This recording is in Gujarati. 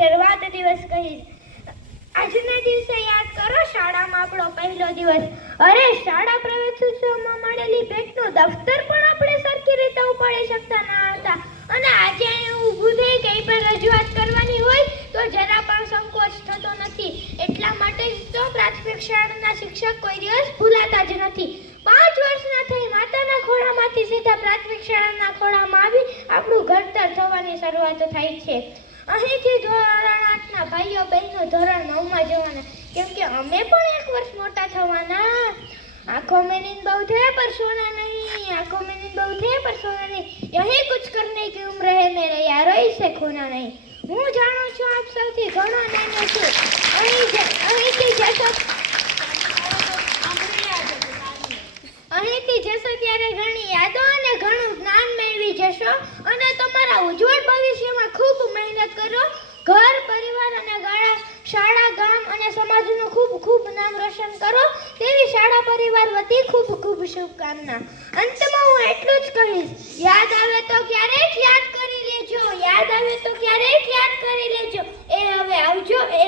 શરૂઆત દિવસ કહીશ. આજના દિવસે યાદ કરો શાળામાં આપણો પહેલો દિવસ. અરે શાળા પ્રવેશોત્સવમાં મળેલી ભેટનું દફતર પણ આપણે સરખી રીતે ઉપાડી શકતા ન હતા. અને આજે અહીં ઊભું થઈ કંઈ પણ રજૂઆત કરવાની હોય તો જરા પણ સંકોચ થતો નથી. એટલા માટે જ તો પ્રાથમિક શાળાના શિક્ષક કોઈ દિવસ ભૂલાતા જ નથી. 5 વર્ષના થઈ માતાના ખોળામાંથી સીધા પ્રાથમિક શાળાના ખોળામાં આવી આપણું ઘડતર થવાની શરૂઆત થાય છે. અહીંથી ધોરણ 8ના ભાઈઓ બહેનો ધોરણ 9માં જવાના, કેમ કે અમે પણ 1 વર્ષ મોટા થવાના. आंखों में नींद बहुत है पर सोना नहीं, आंखों में नींद बहुत है पर सोना नहीं, यही कुछ करने की उम्र है मेरे यारो, इसे खोना नहीं. હું જાણું છું આપ સૌથી ઘણો નાનો છું. અહીંથી જશો ત્યારે ઘણી યાદો અને ઘણું જ્ઞાન મેળવી જશો અને તમારા ઉજ્જવળ ભવિષ્યમાં ખૂબ મહેનત કરો. ઘર પરિવાર અને શાળા ગામ અને સમાજનું ખૂબ ખૂબ નામ રોશન કરો તેવી શાળા પરિવાર વતી ખૂબ ખૂબ શુભકામના. અંતમાં હું એટલું જ કહીશ, યાદ આવે તો ક્યારેક યાદ કરી લેજો, યાદ આવે તો ક્યારેક યાદ કરી લેજો. એ હવે આવજો, એ